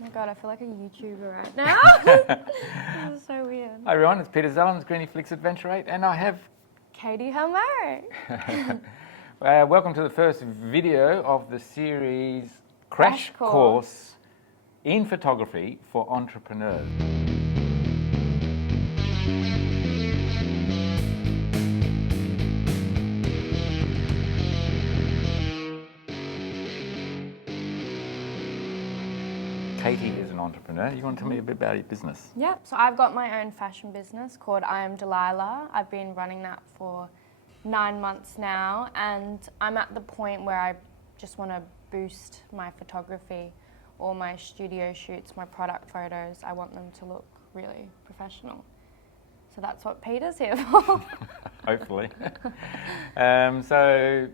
Oh my God, I feel like a YouTuber right now. This is so weird. Hi everyone, it's Peter Zellen's Griniflix Adventure 8 and I have... Catie, hello. welcome to the first video of the series Crash Course in Photography for Entrepreneurs. Catie is an entrepreneur. You want to tell me a bit about your business? Yeah, so I've got my own fashion business called Am Delilah. I've been running that for 9 months now, and I'm at the point where I just want to boost my photography, all my studio shoots, my product photos. I want them to look really professional. So that's what Peter's here for. Hopefully. So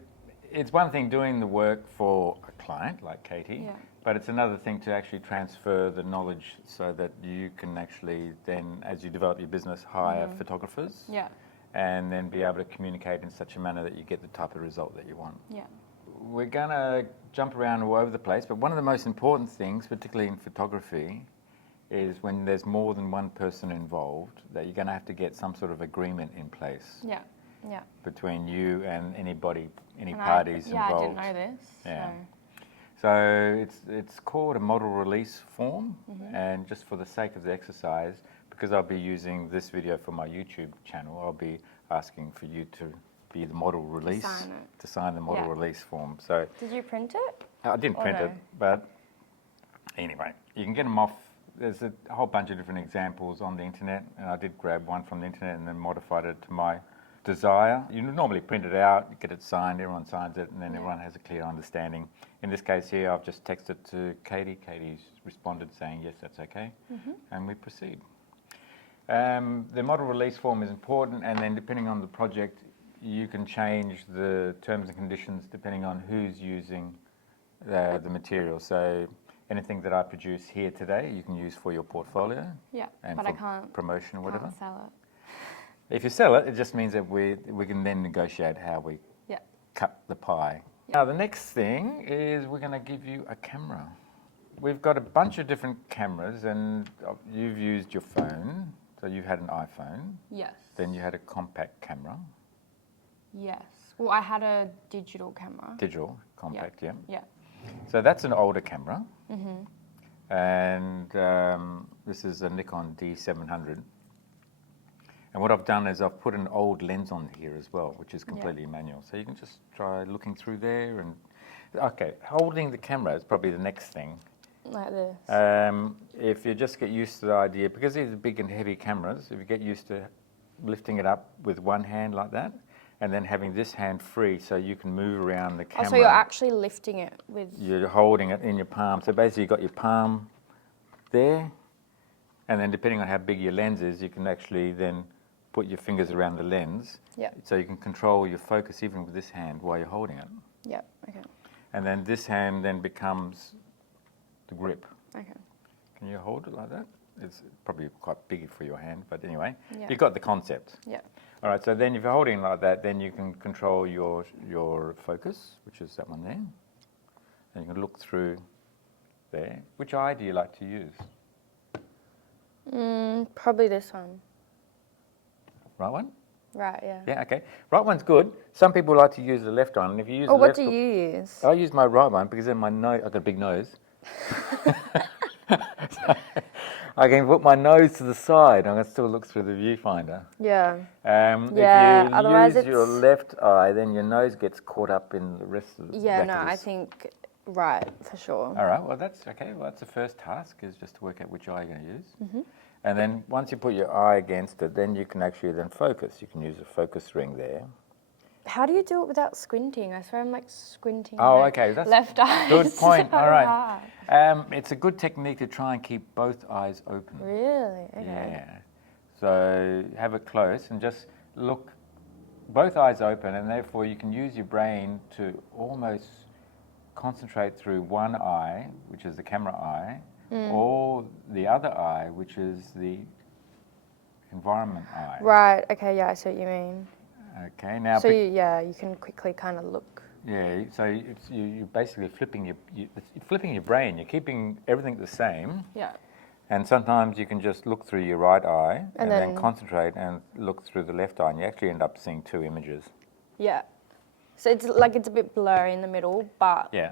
it's one thing doing the work for a client like Catie, Yeah. but it's another thing to actually transfer the knowledge so that you can actually then, as you develop your business, hire photographers. Yeah. And then be able to communicate in such a manner that you get the type of result that you want. Yeah. We're going to jump around all over the place, but one of the most important things, particularly in photography, is when there's more than one person involved, that you're going to have to get some sort of agreement in place. Yeah. Yeah. Between you and anybody, any And parties I involved. didn't know this. Yeah. So it's called a model release form, and just for the sake of the exercise, because I'll be using this video for my YouTube channel, I'll be asking for you to be the model release, to sign the model release form. So Did you print it? I didn't print it, but anyway, you can get them off. There's a whole bunch of different examples on the internet, and I did grab one from the internet and then modified it to my desire. You normally print it out, you get it signed, everyone signs it, and then everyone has a clear understanding. In this case here, I've just texted to Catie. Catie's responded saying, yes, that's okay, and we proceed. The model release form is important, and then depending on the project, you can change the terms and conditions depending on who's using the material. So anything that I produce here today, you can use for your portfolio. Yeah, and but for I can't promotion or whatever. Can't sell it. If you sell it, it just means that we can then negotiate how we cut the pie. Now the next thing is we're going to give you a camera. We've got a bunch of different cameras, and you've used your phone. So you had an iPhone. Yes. Then you had a compact camera. Yes. Well, I had a digital camera. Digital, compact, yeah. Yeah. So that's an older camera. And this is a Nikon D700. And what I've done is I've put an old lens on here as well, which is completely manual. So you can just try looking through there. And okay, holding the camera is probably the next thing. Like this. If you just get used to the idea, because these are big and heavy cameras, if you get used to lifting it up with one hand like that, and then having this hand free so you can move around the camera. Oh, so you're actually lifting it with... You're holding it in your palm. So basically you've got your palm there, and then depending on how big your lens is, you can actually then put your fingers around the lens. Yeah. So you can control your focus even with this hand while you're holding it. Yeah, okay. And then this hand then becomes the grip. Okay. Can you hold it like that? It's probably quite big for your hand, but anyway, Yeah. you've got the concept. Yeah. All right, so then if you're holding it like that, then you can control your focus, which is that one there. And you can look through there. Which eye do you like to use? Probably this one. Right one? Right, yeah. Yeah, okay. Right one's good. Some people like to use the left one, and if you use the what left do you use? I use my right one because then my nose, I've got a big nose. I can put my nose to the side and I can still look through the viewfinder. Yeah. If you otherwise use your left eye, then your nose gets caught up in the rest of the back of I this. think right, for sure. All right, well that's okay. Well, that's the first task, is just to work out which eye you're going to use. And then once you put your eye against it, then you can actually then focus. You can use a focus ring there. How do you do it without squinting? I swear I'm like squinting. Oh, okay. That's left eye. good point. So all right. hard. It's a good technique to try and keep both eyes open. Really? Okay. Yeah. So have it close and just look, both eyes open, and therefore you can use your brain to almost concentrate through one eye, which is the camera eye, or the other eye, which is the environment eye. Right, okay, yeah, I see what you mean. Okay, now... So, you can quickly kind of look Yeah, so you're basically flipping your brain. You're keeping everything the same. Yeah. And sometimes you can just look through your right eye and then then concentrate and look through the left eye, and you actually end up seeing two images. Yeah. So it's like it's a bit blurry in the middle, but Yeah.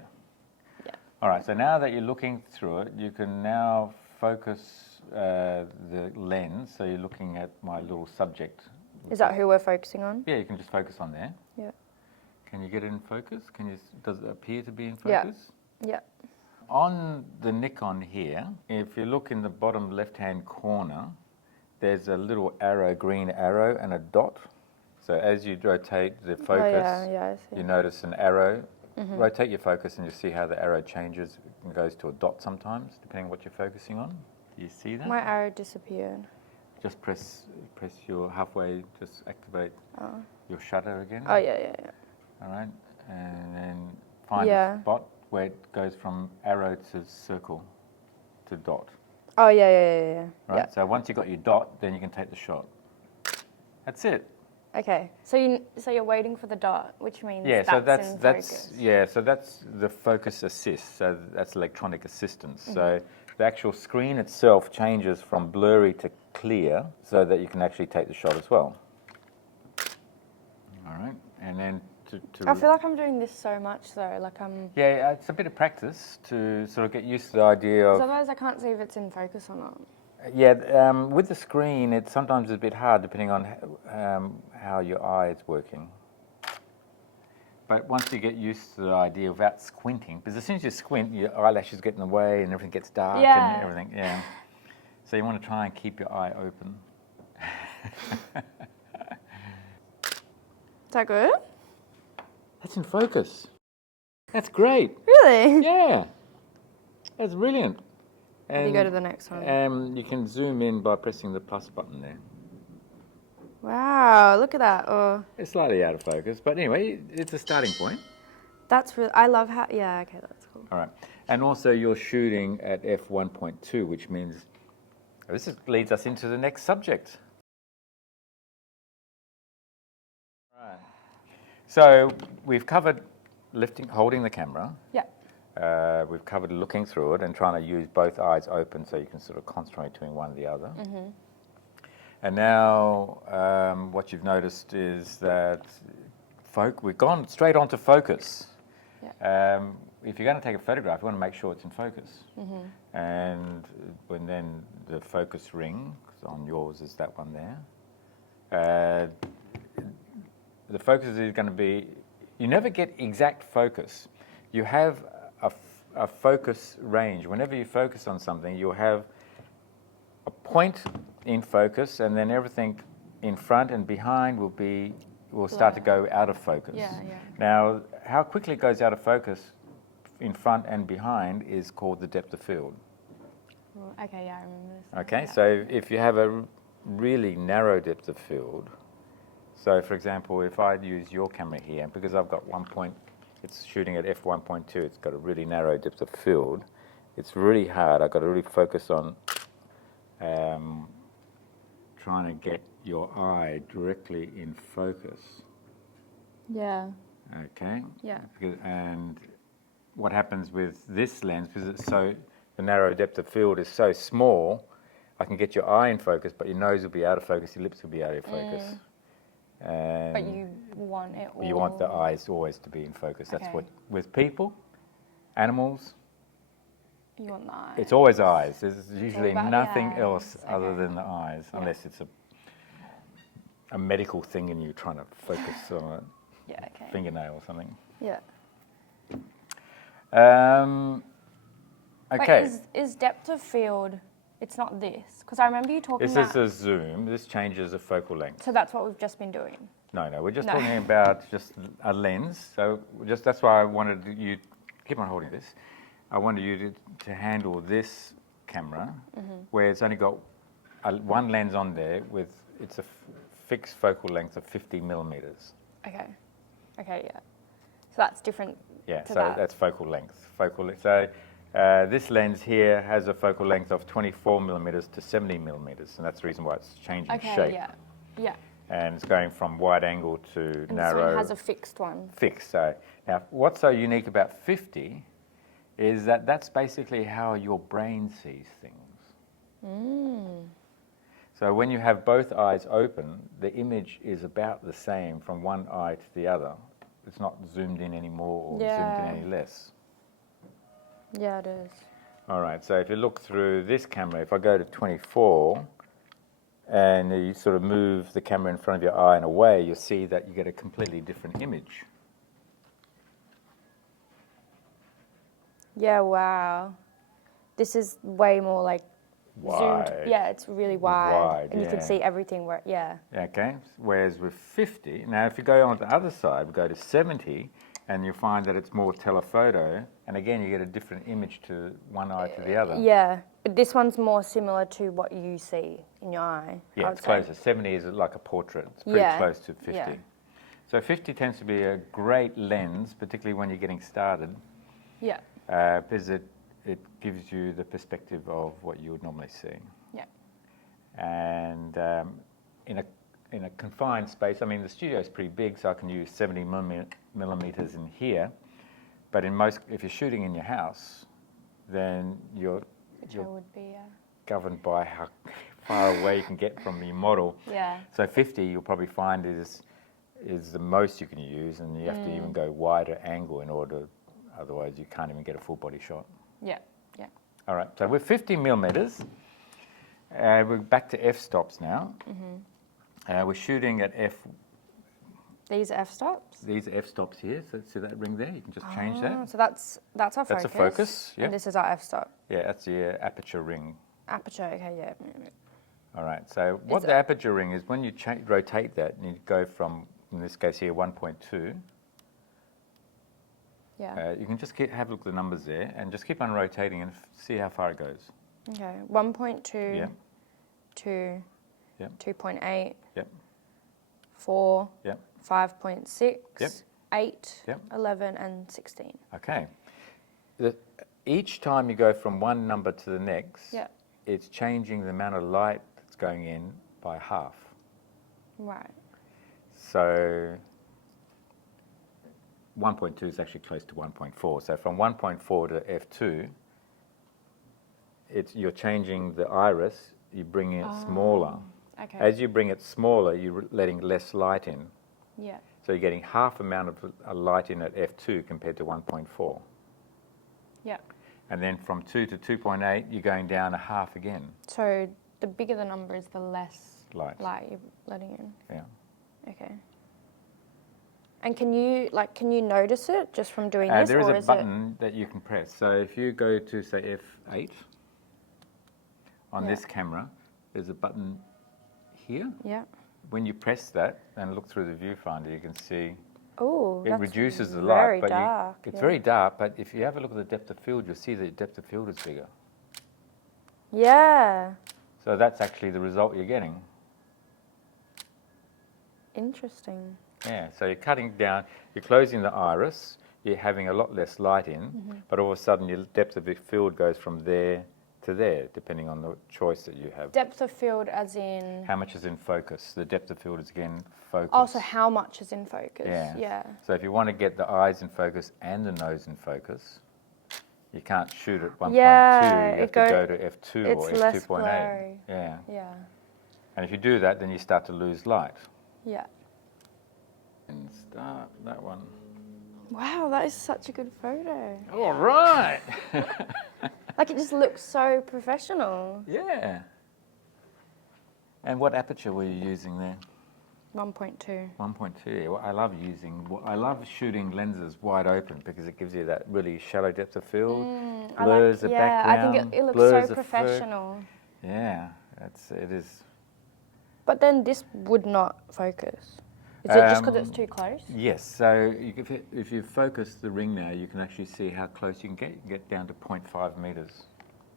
yeah. All right, so now that you're looking through it, you can now focus the lens. So you're looking at my little subject. Is that who we're focusing on? Yeah, you can just focus on there. Yeah. Can you get it in focus? Does it appear to be in Yeah. focus? Yeah. On the Nikon here, if you look in the bottom left-hand corner, there's a little arrow, green arrow, and a dot. So as you rotate the focus, Oh, yeah, I see. you notice an arrow. Rotate your focus and you see how the arrow changes and goes to a dot sometimes, depending on what you're focusing on. Do you see that? My arrow disappeared. Just press your halfway, just activate your shutter again. Oh, yeah. All right, and then find Yeah. a spot where it goes from arrow to circle to dot. Oh, yeah. Right. Yeah. So once you got your dot, then you can take the shot. That's it. Okay. So you're waiting for the dot, which means Yeah. So that's in focus. So that's the focus assist. So that's electronic assistance. So the actual screen itself changes from blurry to clear, so that you can actually take the shot as well. All right, and then to I feel like I'm doing this so much though. Like yeah, it's a bit of practice to sort of get used to the idea of. otherwise I can't see if it's in focus or not. Yeah, with the screen, it's sometimes a bit hard depending on how your eye is working. But once you get used to the idea without squinting, because as soon as you squint, your eyelashes get in the way and everything gets dark Yeah. and everything. Yeah. So you want to try and keep your eye open. Is that good? That's in focus. That's great. Really? Yeah. That's brilliant. How do you go to the next one? You can zoom in by pressing the plus button there. Wow, look at that. Oh, It's slightly out of focus, but anyway, it's a starting point. that's really. I love how. Yeah, okay, that's cool. All right. And also you're shooting at f1.2, which means leads us into the next subject. Right. So we've covered holding the camera. Yeah. We've covered looking through it and trying to use both eyes open so you can sort of concentrate between one or the other. And now what you've noticed is that we've gone straight on to focus. Yeah. If you're going to take a photograph, you want to make sure it's in focus. And when then the focus ring, on yours is that one there, the focus is going to be, you never get exact focus. You have a focus range. Whenever you focus on something, you'll have a point in focus, and then everything in front and behind will start to go out of focus. Yeah. Now, how quickly it goes out of focus in front and behind is called the depth of field. Okay, yeah, I remember this. Okay, Yeah. so if you have a really narrow depth of field, so for example, if I use your camera here, because I've got it's shooting at f1.2, it's got a really narrow depth of field, it's really hard. I've got to really focus on trying to get your eye directly in focus. Yeah. Okay? Yeah. And what happens with this lens, because the narrow depth of field is so small, I can get your eye in focus, but your nose will be out of focus, your lips will be out of focus. And But you want it all. you want the eyes always to be in focus. That's Okay. what, with people, animals, You want the eye. it's always eyes. There's usually about the nothing eyes. else other Okay. than the eyes, Yeah. unless it's a medical thing and you're trying to focus on a Yeah, okay. fingernail or something. Yeah. Okay. But is depth of field, it's not this? Because I remember you talking This about... is a zoom. This changes the focal length. So that's what we've just been doing? No, we're just No. talking about just a lens. So that's why I wanted you, keep on holding this. I wanted you to handle this camera, where it's only got one lens on there it's a fixed focal length of 50 millimeters. Okay, yeah. So that's different Yeah, to so that. that's focal length. So this lens here has a focal length of 24 millimeters to 70 millimeters, and that's the reason why it's changing Okay, shape. yeah. and it's going from wide angle to And narrow. this one has a fixed one. Fixed. So now, what's so unique about 50 is that that's basically how your brain sees things. So when you have both eyes open, the image is about the same from one eye to the other. It's not zoomed in anymore or zoomed in any less. Yeah, it is. All right, so if you look through this camera, if I go to 24 and you sort of move the camera in front of your eye and away, you'll see that you get a completely different image. Yeah, wow. This is way more like Wide. zoomed. Yeah, it's really wide. And you can yeah. see everything where, yeah. Okay, whereas with 50, now if you go on the other side, we go to 70, and you find that it's more telephoto, and again you get a different image to one eye to the other. Yeah, but this one's more similar to what you see in your eye. Yeah, it's closer. 70 is like a portrait. It's pretty close to 50. Yeah. So 50 tends to be a great lens, particularly when you're getting started, Yeah. because it gives you the perspective of what you would normally see. Yeah. And in a confined space, I mean, the studio is pretty big, so I can use 70 millimeters in here. But if you're shooting in your house, then you're governed by how far away you can get from the model. Yeah. So 50, you'll probably find is the most you can use, and you have to even go wider angle in order. Otherwise, you can't even get a full body shot. Yeah. Yeah. All right. So with 50 millimeters, we're back to f-stops now. We're shooting at f. These are f-stops? These are f-stops here. So see that ring there? You can just change that. So that's our focus. That's a focus, yeah. And this is our f-stop. Yeah, that's the aperture ring. Aperture, okay, yeah. All right. So what the aperture ring is, when you rotate that, and you go from, in this case here, 1.2. Yeah. You can just have a look at the numbers there, and just keep on rotating and see how far it goes. Okay, 1.2 Yep. to Yep. 2.8, Yep. 4, Yep. 5.6, Yep. 8, Yep. 11, and 16. Okay. Each time you go from one number to the next, Yeah. it's changing the amount of light that's going in by half. Right. So 1.2 is actually close to 1.4. So from 1.4 to f2, you're changing the iris, you bring it smaller. Okay. As you bring it smaller, you're letting less light in. Yeah. So you're getting half amount of light in at f2 compared to 1.4. Yeah. And then from 2 to 2.8, you're going down a half again. So the bigger the number is, the less Light. you're letting in. Yeah. Okay. And can you notice it just from doing this? There is or a button that you can press. So if you go to, say, f8 on this camera, there's a button here. Yeah. When you press that and look through the viewfinder, you can see Oh, it that's reduces the very light. But dark. it's very dark, but if you have a look at the depth of field, you'll see the depth of field is bigger. Yeah. So that's actually the result you're getting. Interesting. Yeah, so you're cutting down, you're closing the iris, you're having a lot less light in, but all of a sudden your depth of field goes from there to there, depending on the choice that you have. Depth of field as in... How much is in focus? The depth of field is again focus. Also, how much is in focus? Yeah. Yeah. So if you want to get the eyes in focus and the nose in focus, you can't shoot at 1.2, Yeah, you have to go to f2 or it's less f2.8. blurry. Yeah. Yeah. And if you do that, then you start to lose light. Yeah. And start that one. Wow, that is such a good photo. All right. Like, it just looks so professional. Yeah. And what aperture were you using there? 1.2. 1.2. Well, I love shooting lenses wide open because it gives you that really shallow depth of field, blurs the background. I think it looks blurs so the professional. Yeah, it is. But then this would not focus. Is it just because it's too close? Yes. So if you focus the ring now, you can actually see how close you can get. You can get down to 0.5 meters.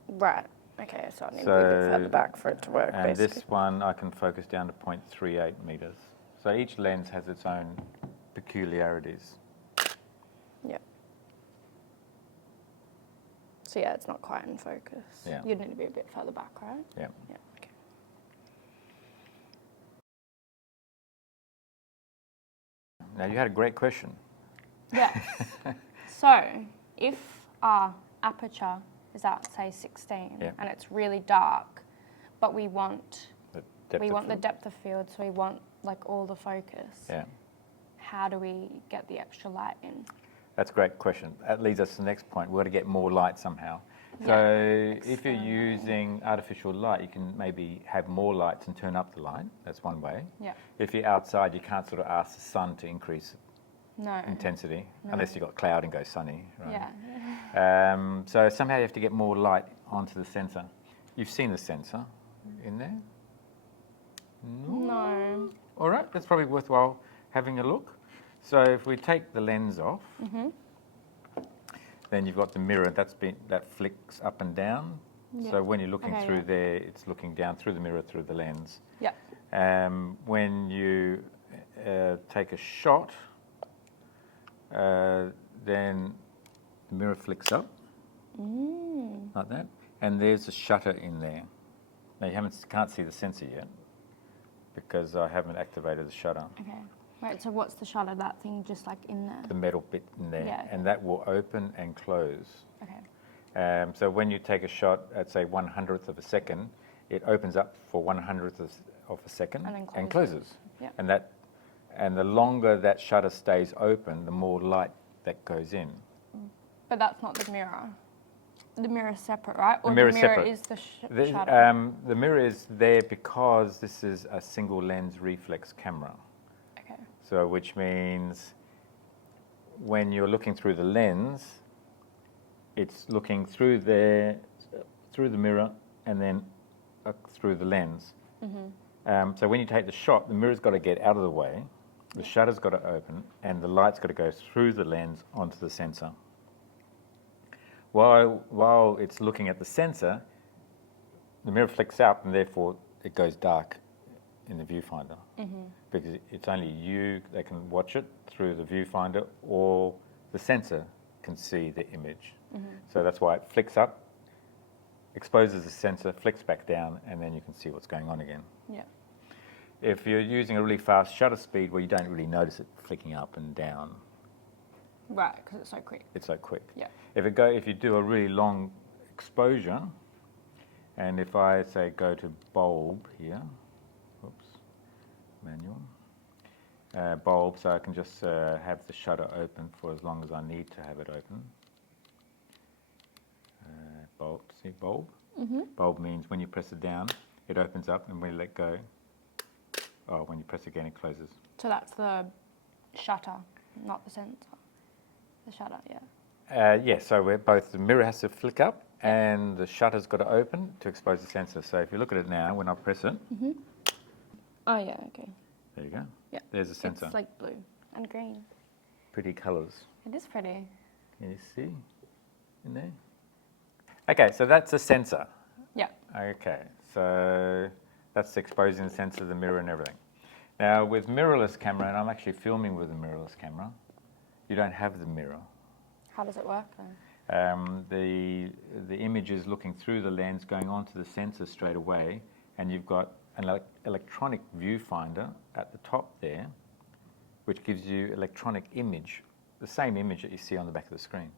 Right. Okay, so I need to be a bit further back for it to work, And basically. this one I can focus down to 0.38 meters. So each lens has its own peculiarities. Yeah. So yeah, it's not quite in focus. Yeah. You'd need to be a bit further back, right? Yeah. Yeah. Now, you had a great question. Yes. So, if our aperture is at, say, 16, Yeah. and it's really dark, but we want The depth the of field. depth of field, so we want like all the focus. Yeah. How do we get the extra light in? That's a great question. That leads us to the next point. We've got to get more light somehow. Yeah, So if you're external. using artificial light, you can maybe have more lights and turn up the light. That's one way. Yeah. If you're outside, you can't sort of ask the sun to increase No. intensity, No. unless you've got cloud and go sunny. Right? Yeah. So somehow you have to get more light onto the sensor. You've seen the sensor in there? No. All right, that's probably worthwhile having a look. So if we take the lens off, then you've got the mirror that flicks up and down. Yeah. So when you're looking Okay, through yeah. there, it's looking down through the mirror, through the lens. Yeah. When you take a shot, then the mirror flicks up like that, and there's a shutter in there. Now you can't see the sensor yet because I haven't activated the shutter. Okay. Right. So what's the shutter? That thing just like in there. The metal bit in there, Yeah. and that will open and close. Okay. So when you take a shot at say 1/100th of a second, it opens up for 1/100th of a second And then and closes. closes. Yeah. And the longer that shutter stays open, the more light that goes in. But that's not the mirror. The mirror's separate, right? Or mirror's the mirror separate. is the The, shutter. the mirror is there because this is a single lens reflex camera. Okay. So which means when you're looking through the lens, it's looking through there, through the mirror, and then through the lens. So when you take the shot, the mirror's got to get out of the way, the shutter's got to open, and the light's got to go through the lens onto the sensor. While it's looking at the sensor, the mirror flicks out, and therefore it goes dark in the viewfinder because it's only you that can watch it through the viewfinder, or the sensor can see the image. So that's why it flicks up, exposes the sensor, flicks back down, and then you can see what's going on again. Yeah. If you're using a really fast shutter speed, well, you don't really notice it flicking up and down. Right, because it's so quick. It's so quick. Yeah. If you do a really long exposure, and if I say go to bulb here, oops, manual, bulb, so I can just have the shutter open for as long as I need to have it open. Bulb, see bulb? Bulb means when you press it down, it opens up, and when you let go, when you press again, it closes. So that's the shutter, not the sensor. The shutter, yeah. So the mirror has to flick up and the shutter's got to open to expose the sensor. So if you look at it now, when I press it, Oh, yeah, okay. there you go. Yeah. There's the sensor. It's like blue and green. Pretty colours. It is pretty. Can you see in there? Okay, so that's a sensor. Yeah. Okay, so that's exposing the sensor, the mirror and everything. Now with mirrorless camera, and I'm actually filming with a mirrorless camera, you don't have the mirror. How does it work then? The image is looking through the lens, going onto the sensor straight away, and you've got an electronic viewfinder at the top there, which gives you electronic image, the same image that you see on the back of the screen.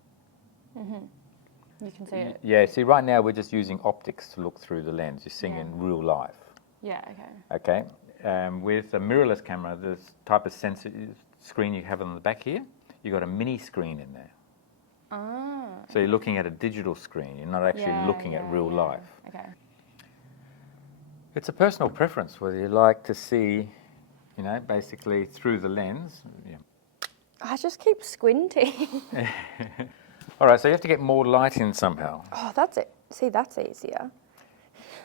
You can see it. Yeah, see right now we're just using optics to look through the lens. You're seeing it in real life. Yeah, okay. Okay, with a mirrorless camera, the type of sensor screen you have on the back here, you've got a mini screen in there. Ah. So you're looking at a digital screen. You're not actually looking at real life. Okay. It's a personal preference whether you like to see, basically through the lens. Yeah. I just keep squinting. All right, so you have to get more light in somehow. Oh, that's it. See, that's easier.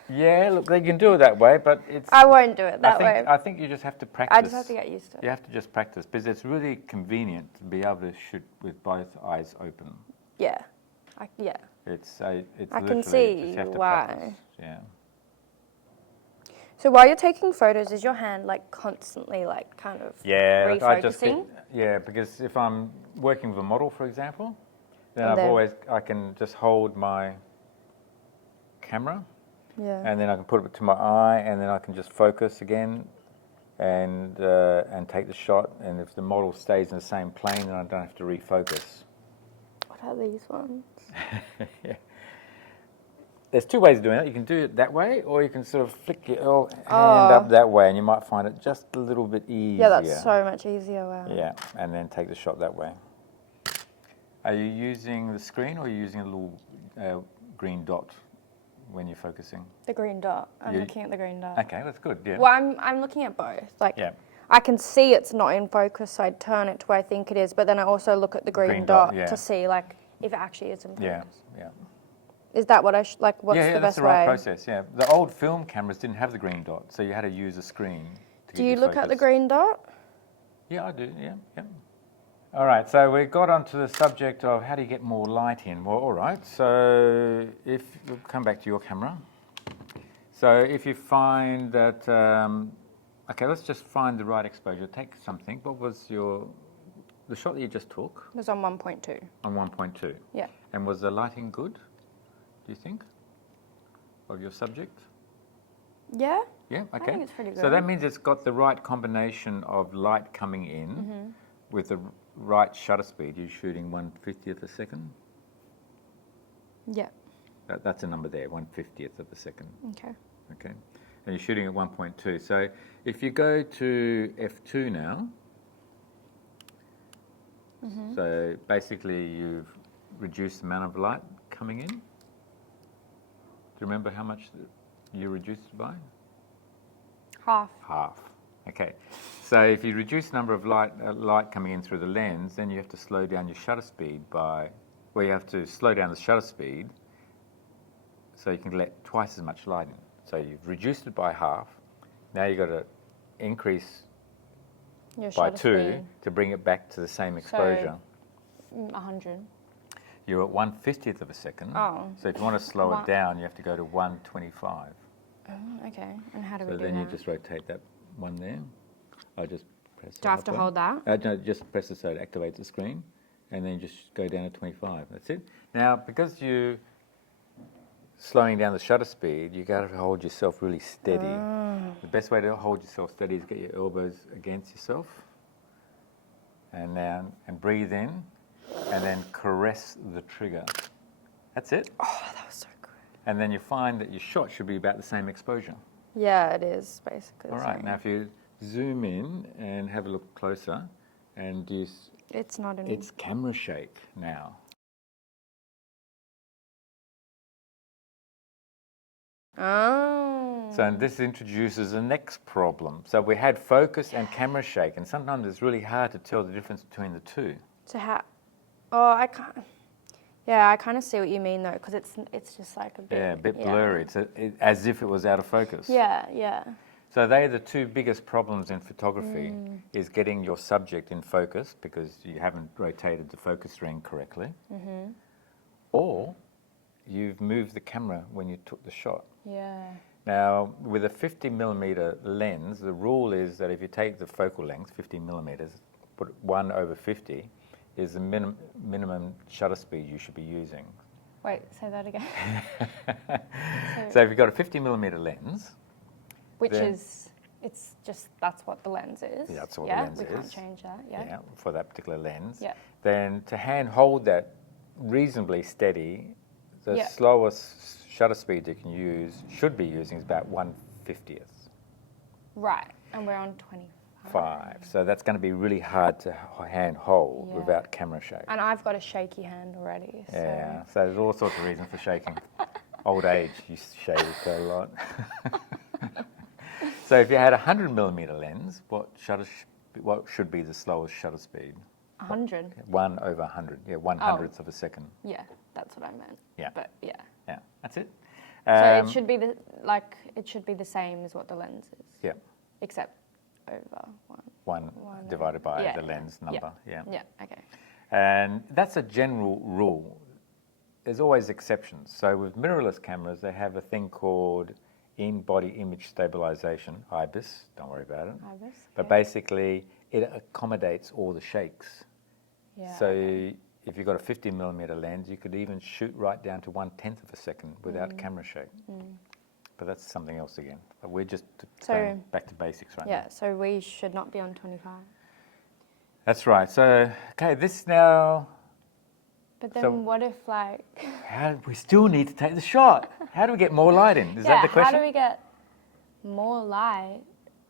Yeah, look, you can do it that way, but it's... I won't do it that way. I think you just have to practice. I just have to get used to it. You have to just practice, because it's really convenient to be able to shoot with both eyes open. Yeah. Yeah. It's I literally can just see you have to why. practice. Yeah. So while you're taking photos, is your hand like constantly like kind of Yeah, refocusing? because if I'm working with a model, for example, then And I can just hold my camera, Yeah. and then I can put it to my eye, and then I can just focus again and take the shot. And if the model stays in the same plane, then I don't have to refocus. What are these ones? Yeah. There's two ways of doing it. You can do it that way, or you can sort of flick your hand up that way, and you might find it just a little bit easier. Yeah, that's so much easier. Wow. Yeah, and then take the shot that way. Are you using the screen, or are you using a little green dot when you're focusing? The green dot. I'm looking at the green dot. Okay, that's good. Yeah. Well, I'm looking at both. Like, Yeah. I can see it's not in focus, so I turn it to where I think it is. But then I also look at the green dot to see like if it actually is in focus. Yeah. Yeah. Is that what I like? What's Yeah, the that's best the right way? process. Yeah. The old film cameras didn't have the green dot, so you had to use a screen. Do you look at the green dot? Yeah, I do. Yeah. Yeah. All right, so we got onto the subject of how do you get more light in. Well, all right, so if we'll come back to your camera. So if you find that, okay, let's just find the right exposure. Take something. What was the shot that you just took? It was on 1.2. On 1.2. Yeah. And was the lighting good, do you think, of your subject? Yeah. Yeah, okay. I think it's pretty good. So that means it's got the right combination of light coming in with the right shutter speed. You're shooting 1/50th a second? Yeah. That's a number there, 1/50th of a second. Okay. Okay. And you're shooting at 1.2. So if you go to f2 now, so basically you've reduced the amount of light coming in. Do you remember how much you reduced it by? Half. Half. Okay. So if you reduce the number of light coming in through the lens, then you have to slow down your shutter speed you have to slow down the shutter speed so you can let twice as much light in. So you've reduced it by half. Now you've got to increase Your by shutter 2 speed. to bring it back to the same exposure. 100. You're at 1/50th of a second. Oh. So if you want to slow it down, you have to go to 125. Oh, okay. And how do So we do then that? you just rotate that one there. I just press it. Do I have to hold that? No, just press it so it activates the screen, and then you just go down to 25. That's it. Now, because you're slowing down the shutter speed, you got to hold yourself really steady. The best way to hold yourself steady is get your elbows against yourself, and breathe in, and then caress the trigger. That's it. Oh, that was so good. And then you find that your shot should be about the same exposure. Yeah, it is basically. All right. Now, if you zoom in and have a look closer, and it's not in. It's camera shake now. Oh. So this introduces the next problem. So we had focus and camera shake, and sometimes it's really hard to tell the difference between the two. So how? Oh, I can't. Yeah, I kind of see what you mean though, because it's just like a bit. Blurry. It's as if it was out of focus. Yeah, yeah. So they're the two biggest problems in photography: is getting your subject in focus because you haven't rotated the focus ring correctly, or you've moved the camera when you took the shot. Yeah. Now, with a 50mm lens, the rule is that if you take the focal length, 50mm, put 1/50 is the minimum shutter speed you should be using. Wait, say that again. So if you've got a 50mm lens, which is, it's just, that's what the lens is. Yeah, that's what the lens is. We can't change that, yeah, for that particular lens. Yeah. Then to hand hold that reasonably steady, the Yeah. slowest shutter speed you can use, should be using, is about 1/50th. Right, and we're on 25. So that's going to be really hard to hand hold without camera shake. And I've got a shaky hand already. So. Yeah, so there's all sorts of reasons for shaking. Old age, you shake quite a lot. So if you had a 100mm lens, what should be the slowest shutter speed? 100. 1/100, yeah, 1/100th of a second. Yeah, that's what I meant. Yeah. But yeah. Yeah, that's it. So it should be it should be the same as what the lens is. Yeah. Except over one divided by the lens number. Yeah. Yeah. Okay. And that's a general rule. There's always exceptions. So with mirrorless cameras, they have a thing called in-body image stabilization, IBIS. Don't worry about it. IBIS. But basically, it accommodates all the shakes. Yeah. So if you've got a 50mm lens, you could even shoot right down to 1/10 of a second without camera shake. But that's something else again. But we're just So- going back to basics right now. Yeah, so we should not be on 25. That's right. So, okay, this now, But then So- what if like... we still need to take the shot. How do we get more light in? Is that the question? how do we get more light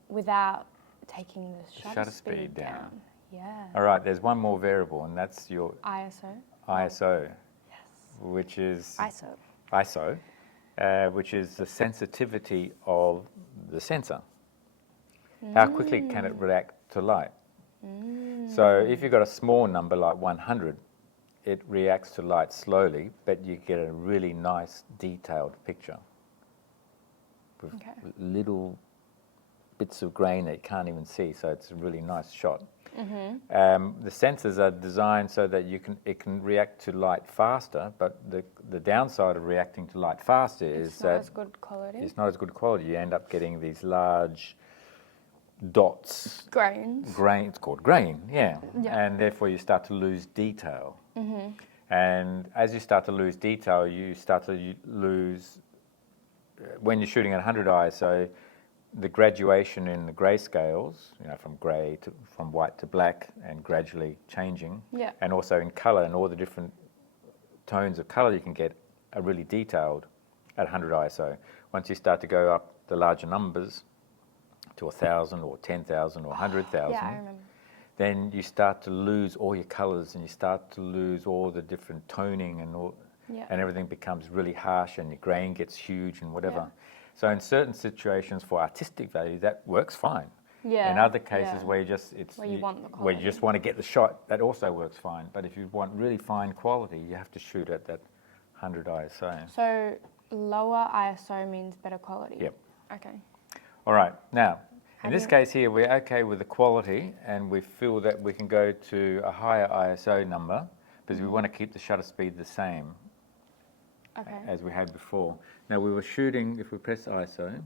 without taking the shutter speed down. Yeah. All right, there's one more variable, and that's your ISO. ISO, Yes. which is ISO. which is the sensitivity of the sensor. How quickly can it react to light? So if you've got a small number like 100, it reacts to light slowly, but you get a really nice detailed picture with Okay. little bits of grain that you can't even see, so it's a really nice shot. The sensors are designed so that it can react to light faster, but the downside of reacting to light faster is It's not that as good quality. it's not as good quality. You end up getting these large dots. Grains. Grain, it's called grain, yeah. Yeah. And therefore you start to lose detail. And as you start to lose detail, you start to lose, when you're shooting at 100 ISO, the graduation in the grayscales, from white to black and gradually changing. Yeah. And also in colour, and all the different tones of colour you can get are really detailed at 100 ISO. Once you start to go up the larger numbers to 1,000 or 10,000 or 100,000, Yeah, I remember. then you start to lose all your colours, and you start to lose all the different toning, Yeah. and everything becomes really harsh, and your grain gets huge and whatever. Yeah. So in certain situations for artistic value, that works fine. Yeah. In other cases yeah. where you just want to get the shot, that also works fine. But if you want really fine quality, you have to shoot at that 100 ISO. So lower ISO means better quality? Yep. Okay. All right. Now, How in do this you- case here, we're okay with the quality, and we feel that we can go to a higher ISO number because we want to keep the shutter speed the same Okay. as we had before. Now, we were shooting, if we press ISO,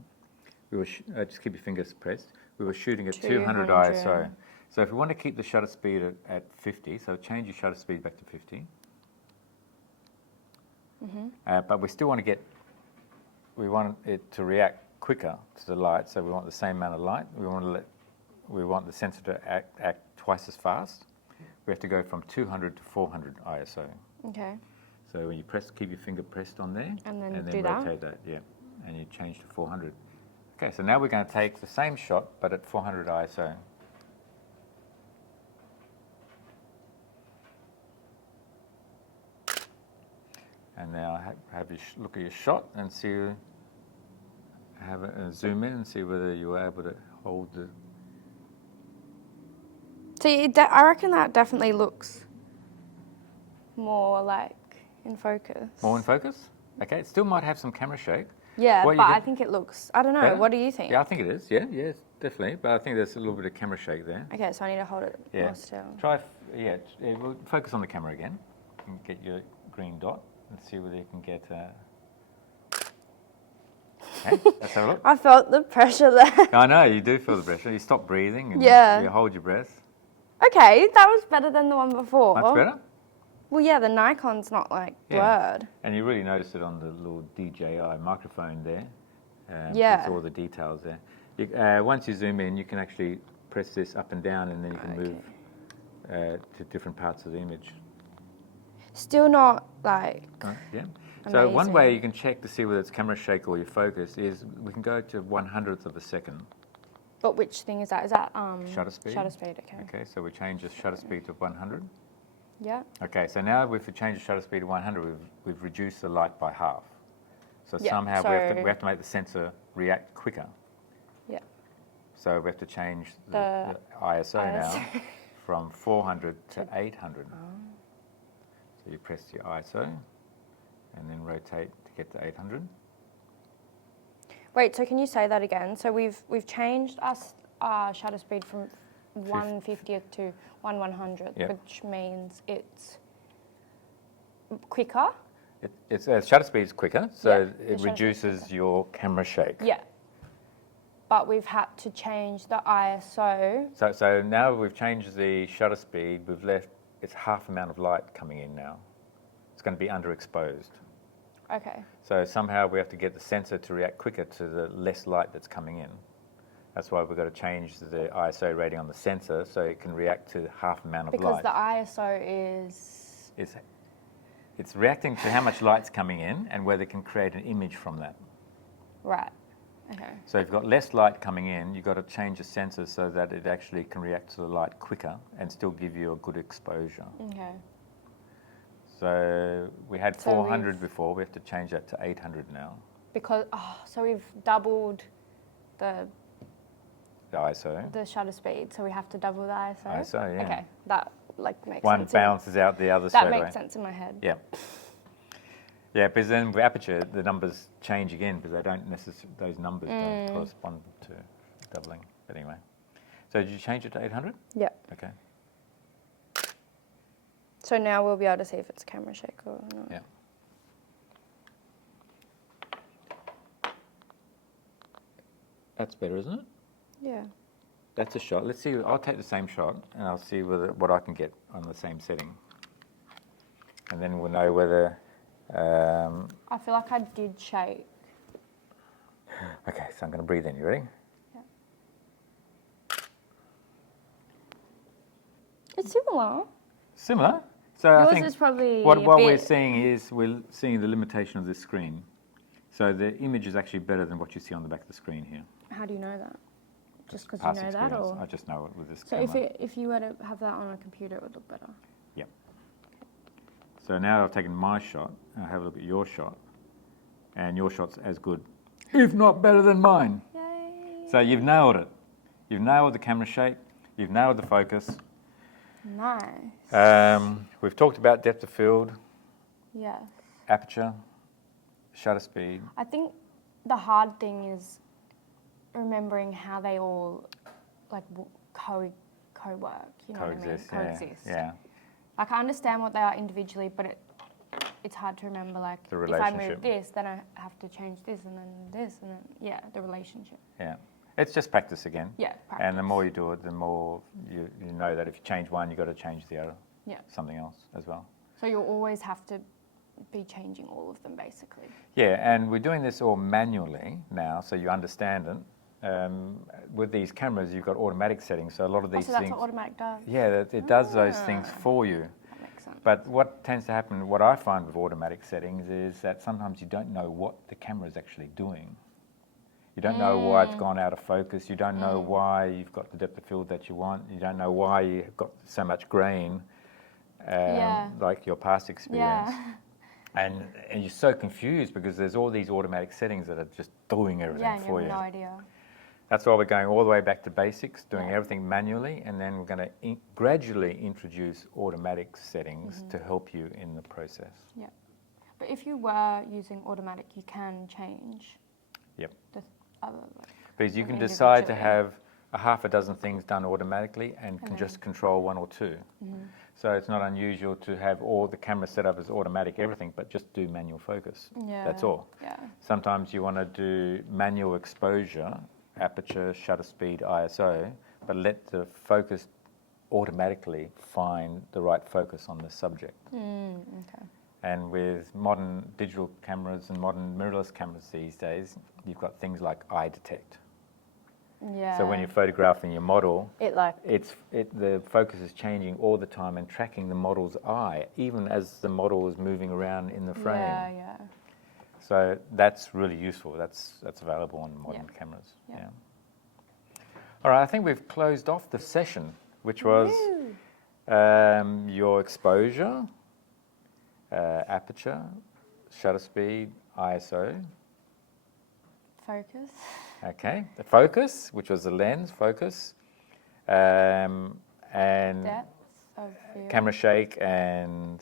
we were just keep your fingers pressed, we were shooting at 200 ISO. So if we want to keep the shutter speed at 50, so change your shutter speed back to 50. But we still want to we want it to react quicker to the light, so we want the same amount of light. We want the sensor to act twice as fast. We have to go from 200 to 400 ISO. Okay. So when you keep your finger pressed on there, And then do that? rotate that, yeah, and you change to 400. Okay, so now we're going to take the same shot, but at 400 ISO. And now have you look at your shot and see, zoom in and see whether you were able to hold the. See, I reckon that definitely looks more like in focus. More in focus? Okay, it still might have some camera shake. Yeah, What, you but get- I think it looks, I don't know, Better? what do you think? Yeah, I think it is. Yeah, definitely. But I think there's a little bit of camera shake there. Okay, so I need to hold it Yeah. more still. We'll focus on the camera again and get your green dot and see whether you can get. Okay, let's have a look. I felt the pressure there. I know, you do feel the pressure. You stop breathing and Yeah. you hold your breath. Okay, that was better than the one before. Much better. Well, yeah, the Nikon's not like blurred. And you really notice it on the little DJI microphone there. Yeah. It's all the details there. Once you zoom in, you can actually press this up and down, and then you can move to different parts of the image. Still not like. Yeah. So one Amazing. way you can check to see whether it's camera shake or your focus is we can go to 1/100th of a second. But which thing is that? Is that Shutter speed. Shutter speed. Okay. Okay, so we change the shutter speed to 100. Yeah. Okay, so now if we change the shutter speed to 100, we've reduced the light by half. So Yeah, somehow so- we have to make the sensor react quicker. Yeah. So we have to change The the ISO now ISO. from 400 to 800. So you press your ISO and then rotate to get to 800. Wait. So can you say that again? So we've changed our shutter speed from 1/50th to 1/100th, Yep. which means it's quicker. It's shutter speed is quicker, so Yeah, the it shutter speed's reduces your camera shake. Yeah. But we've had to change the ISO. So now we've changed the shutter speed, it's half amount of light coming in now. It's going to be underexposed. Okay. So somehow we have to get the sensor to react quicker to the less light that's coming in. That's why we've got to change the ISO rating on the sensor so it can react to half the amount of Because light. the ISO is... It's reacting to how much light's coming in and whether it can create an image from that. Right. Okay. So if you've got less light coming in, you've got to change the sensor so that it actually can react to the light quicker and still give you a good exposure. Okay. So we had So 400 before, we have to change that to 800 now. Because, so we've doubled the ISO. the shutter speed, so we have to double the ISO? ISO, yeah. Okay, that makes sense. One balances out the other straight That away. makes sense in my head. Yeah. Yeah, because then with aperture, the numbers change again because they don't necessarily, those numbers don't correspond to doubling. But anyway. So did you change it to 800? Yeah. Okay. So now we'll be able to see if it's camera shake or not. Yeah. That's better, isn't it? Yeah. That's a shot. Let's see. I'll take the same shot and I'll see what I can get on the same setting. And then we'll know whether... I feel like I did shake. Okay, so I'm going to breathe in. You ready? Yeah. It's similar. Similar. So I Yours think is probably what a we're bit- seeing is we're seeing the limitation of this screen. So the image is actually better than what you see on the back of the screen here. How do you know that? Just because Past you know that, experience. or I just know it with this so camera. if you were to have that on a computer, it would look better. Yep. So now I've taken my shot, and I'll have a look at your shot, and your shot's as good, if not better than mine. Yay! So you've nailed it. You've nailed the camera shape. You've nailed the focus. Nice. We've talked about depth of field, Yes. aperture, shutter speed. I think the hard thing is remembering how they all like co-work. You know Coexist. what I mean? Yeah. Coexist. Yeah. Like I understand what they are individually, but it's hard to remember. Like The if I relationship. move this, then I have to change this, and then the relationship. Yeah. It's just practice again. Yeah, And the practice. more you do it, the more you know that if you change one, you've got to change the other. Yeah. Something else as well. So you'll always have to be changing all of them, basically. Yeah, and we're doing this all manually now, so you understand it. With these cameras, you've got automatic settings, so a lot of these So that's things. what automatic does. Yeah, it does those things for you. That makes sense. But what tends to happen, what I find with automatic settings, is that sometimes you don't know what the camera is actually doing. You don't know why it's gone out of focus. You don't know why you've got the depth of field that you want. You don't know why you've got so much grain, like your past experience. Yeah. And you're so confused because there's all these automatic settings that are just doing everything Yeah, and you for have you. no idea. That's why we're going all the way back to basics, doing Yeah. everything manually, and then we're going to gradually introduce automatic settings to help you in the process. Yeah. But if you were using automatic, you can change Yep. the other. Because you From can decide to individually. have a half a dozen things done automatically and can just control one or two. So it's not unusual to have all the cameras set up as automatic everything, but just do manual focus. Yeah. That's all. Yeah. Sometimes you want to do manual exposure, aperture, shutter speed, ISO, but let the focus automatically find the right focus on the subject. Okay. And with modern digital cameras and modern mirrorless cameras these days, you've got things like eye detect. Yeah. So when you're photographing your model, it like the focus is changing all the time and tracking the model's eye, even as the model is moving around in the frame. Yeah. So that's really useful. That's available on modern cameras. Yeah. Yeah. All right, I think we've closed off the session, which was your exposure, aperture, shutter speed, ISO. Focus. Okay, the focus, which was the lens focus, and Depth of field. camera shake and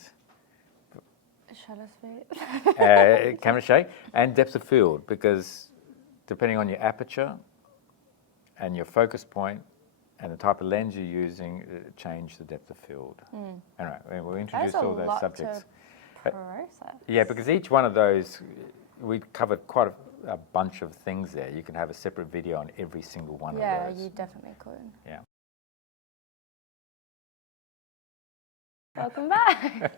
Shutter speed. camera shake and depth of field, because depending on your aperture and your focus point and the type of lens you're using, it change the depth of field. Anyway, we'll introduce That's a all those lot subjects. to process. Yeah, because each one of those, we covered quite a bunch of things there. You can have a separate video on every single one of Yeah, those. you definitely could. Yeah. Welcome back.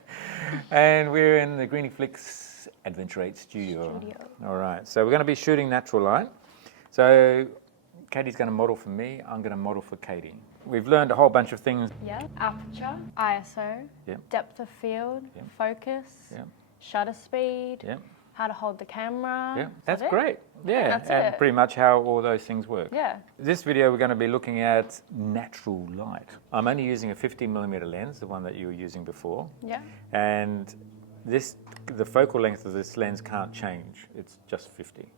And we're in the Griniflix Adventure 8 studio. All right, so we're going to be shooting natural light. So Catie's going to model for me, I'm going to model for Catie. We've learned a whole bunch of things. Yeah, aperture, ISO, Yep. depth of field, Yep. focus, Yep. shutter speed, Yep. how to hold the camera. Yeah, Is that's that it? great. Yeah, that's and it. pretty much how all those things work. Yeah. This video we're going to be looking at natural light. I'm only using a 50mm lens, the one that you were using before. Yeah. And the focal length of this lens can't change. It's just 50.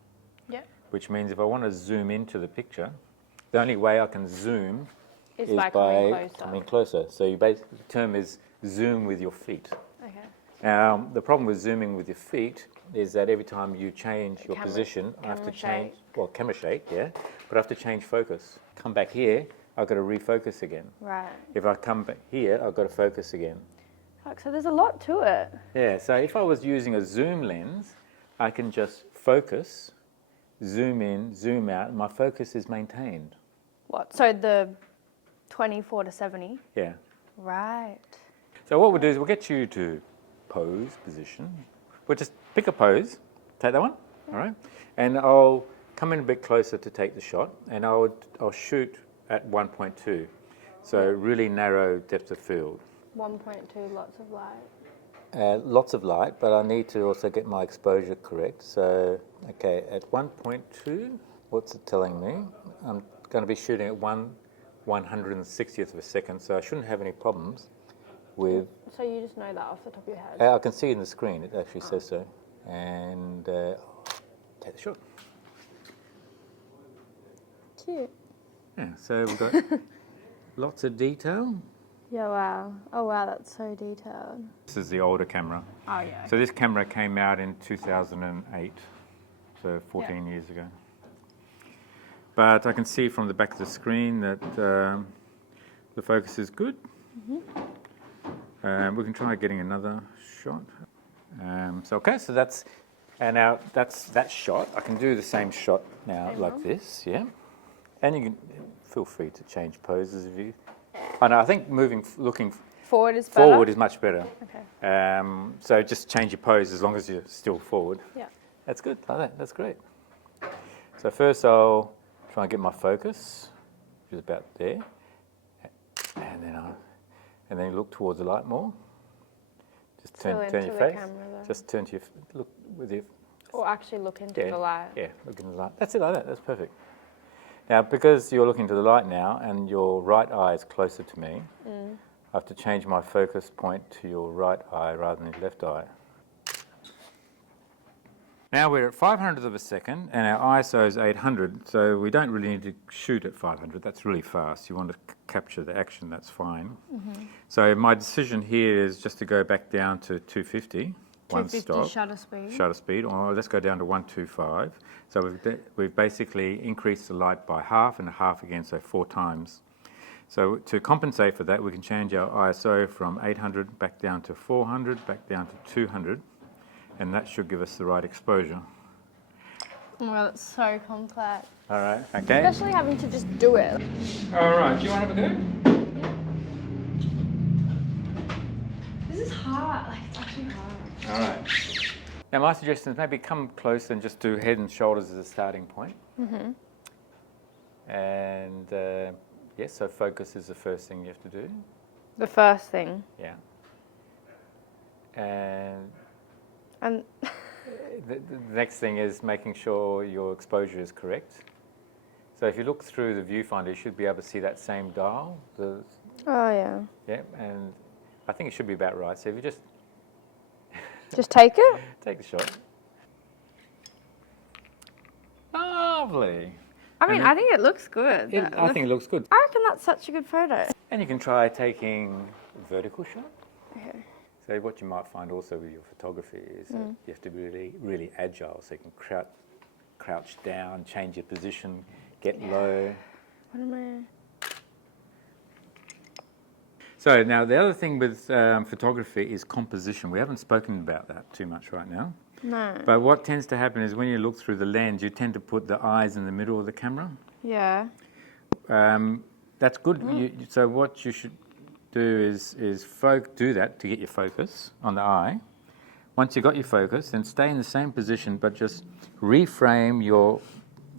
Yeah. Which means if I want to zoom into the picture, the only way I can zoom It's is by by coming closer. coming closer. So the term is zoom with your feet. Okay. Now, the problem with zooming with your feet is that every time you change your Camera- position, I have to camera change, shake. well, camera shake, yeah, but I have to change focus. Come back here, I've got to refocus again. Right. If I come back here, I've got to focus again. Fuck, so there's a lot to it. Yeah, so if I was using a zoom lens, I can just focus, zoom in, zoom out, and my focus is maintained. What? So the 24 to 70? Yeah. Right. So what we'll do is we'll get you to pose position. We'll just pick a pose. Take that one, all right? And I'll come in a bit closer to take the shot, and I'll shoot at 1.2. So really narrow depth of field. 1.2, lots of light. Lots of light, but I need to also get my exposure correct. So, okay, at 1.2, what's it telling me? I'm going to be shooting at 1/160th of a second, so I shouldn't have any problems with... So you just know that off the top of your head? I can see in the screen, it actually says so. And take the shot. Cute. Yeah, so we've got lots of detail. Yeah, wow. Oh, wow, that's so detailed. This is the older camera. Oh, yeah. So this camera came out in 2008, so 14 years ago. But I can see from the back of the screen that the focus is good. We can try getting another shot. So that's, and now that's that shot. I can do the same shot now like this, yeah. And you can feel free to change poses if you. I know. I think looking Forward is better? forward is much better. Okay. So just change your pose as long as you're still forward. Yeah. That's good. Like that. That's great. So first I'll try and get my focus, which is about there, and then look towards the light more. Just turn your into the face. camera, though. Just turn to your look with your. Or actually look into the light. Yeah, look into the light. That's it, like that. That's perfect. Now, because you're looking to the light now, and your right eye is closer to me, I have to change my focus point to your right eye rather than your left eye. Now we're at 500th of a second, and our ISO is 800, so we don't really need to shoot at 500. That's really fast. You want to capture the action, that's fine. So my decision here is just to go back down to 250, one 250 stop. shutter speed. Or let's go down to 125. So we've basically increased the light by half and a half again, so 4 times. So to compensate for that, we can change our ISO from 800 back down to 400, back down to 200, and that should give us the right exposure. Well, it's so complex. All right, okay. Especially having to just do it. All right, do you want to have a go? This is hard. Like, it's actually hard. All right. Now my suggestion is maybe come close and just do head and shoulders as a starting point. And yes, so focus is the first thing you have to do. The first thing. Yeah. And And the next thing is making sure your exposure is correct. So if you look through the viewfinder, you should be able to see that same dial. oh, yeah. Yeah, and I think it should be about right. So if you just Just take it? take the shot. Lovely. I mean, I think it looks good. I think it looks good. I reckon that's such a good photo. And you can try taking a vertical shot. Okay. So what you might find also with your photography is that you have to be really, really agile. So you can crouch down, change your position, get low. What am I? So now the other thing with photography is composition. We haven't spoken about that too much right now. No. But what tends to happen is when you look through the lens, you tend to put the eyes in the middle of the camera. Yeah. That's good. So what you should do is do that to get your focus on the eye. Once you've got your focus, then stay in the same position, but just reframe your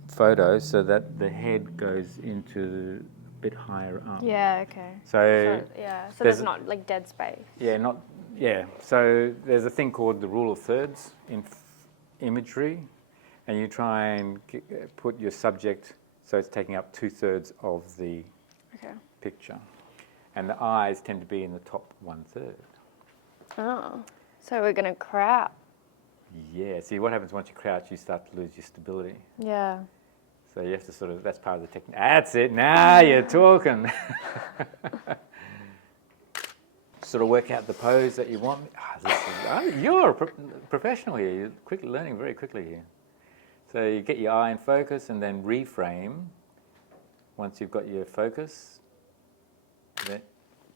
photo so that the head goes into a bit higher up. Yeah, okay. So there's not like dead space. So there's a thing called the rule of thirds in imagery, and you try and put your subject so it's taking up 2/3 of the picture, and the eyes tend to be in the top 1/3. Oh, so we're gonna crouch. Yeah. See, what happens once you crouch, you start to lose your stability. Yeah. So you have to that's part of the technique. That's it. Now you're talking. Sort of work out the pose that you want. You're a professional here. You're learning very quickly here. So you get your eye in focus and then reframe. Once you've got your focus.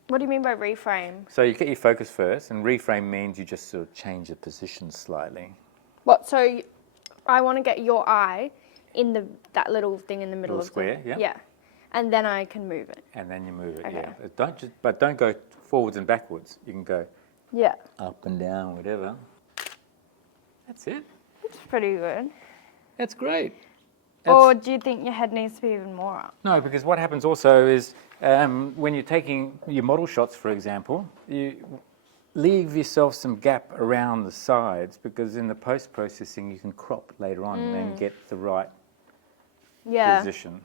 What do you mean by reframe? So you get your focus first, and reframe means you just sort of change the position slightly. What? So I want to get your eye in that little thing in the middle Little square, yeah. Yeah, and then I can move it. And then you move it. Okay. Yeah. Don't go forwards and backwards. You can go up and down, whatever. That's it. It's pretty good. That's great. Or do you think your head needs to be even more up? No, because what happens also is when you're taking your model shots, for example, you leave yourself some gap around the sides, because in the post-processing you can crop later on and then get the right position.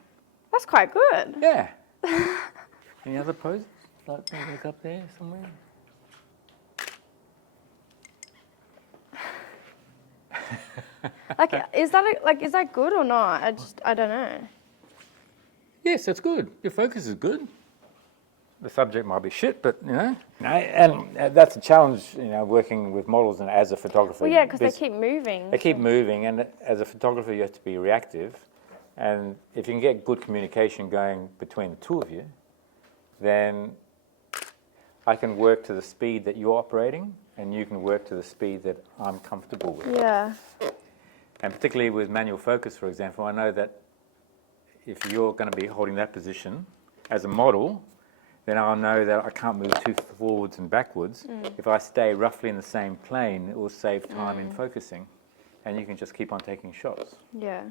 That's quite good. Yeah. Any other poses? Like maybe look up there somewhere. Is that good or not? I don't know. Yes, that's good. Your focus is good. The subject might be shit, but and that's a challenge, working with models and as a photographer. Well, yeah, because they keep moving. They keep moving, and as a photographer, you have to be reactive. And if you can get good communication going between the two of you, then I can work to the speed that you're operating, and you can work to the speed that I'm comfortable with. Yeah. And particularly with manual focus, for example, I know that if you're going to be holding that position as a model, then I'll know that I can't move too forwards and backwards. If I stay roughly in the same plane, it will save time in focusing, and you can just keep on taking shots. Yeah.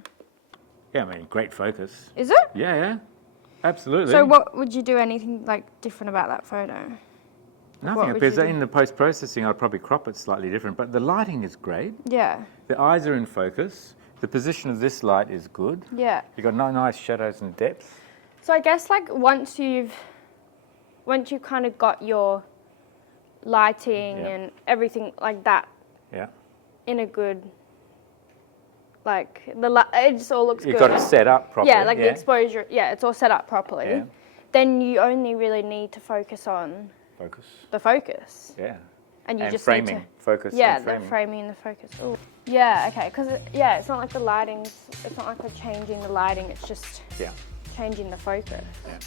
Yeah, I mean, great focus. Is it? Yeah, absolutely. So what would you do anything different about that photo? Nothing, because in the post-processing I'd probably crop it slightly different, but the lighting is great. Yeah. The eyes are in focus. The position of this light is good. Yeah. You've got nice shadows and depth. So I guess once you've kind of got your lighting and everything like that in a good, it just all looks good. You've got it set up properly. Yeah, the exposure, it's all set up properly. Yeah. Then you only really need to focus on the focus. Yeah. And you just framing. need to Focus and framing. the framing and the focus. Ooh. Yeah, okay, because it's not like the lighting's, it's not like we're changing the lighting, it's just changing the focus. Yeah.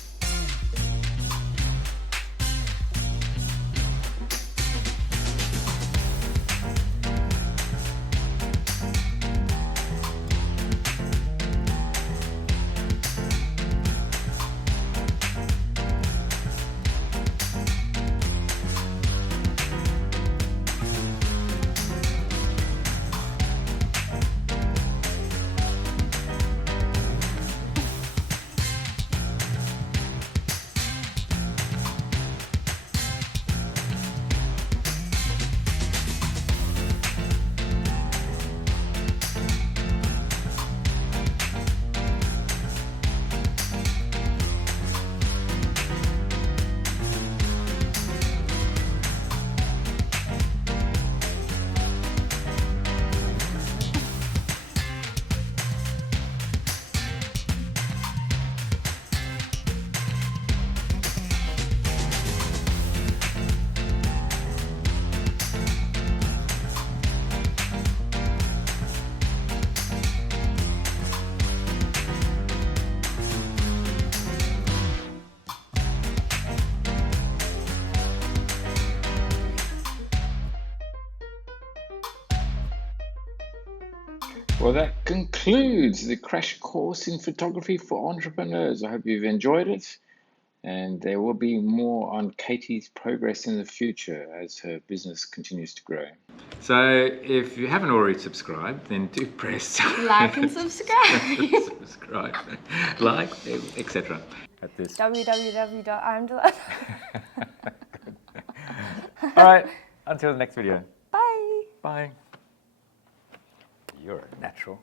Well, that concludes the crash course in photography for entrepreneurs. I hope you've enjoyed it. And there will be more on Catie's progress in the future as her business continues to grow. So if you haven't already subscribed, then do press Like and subscribe. subscribe, like, etc. At this. www.imdelilah. All right. Until the next video. Bye. Bye. You're a natural.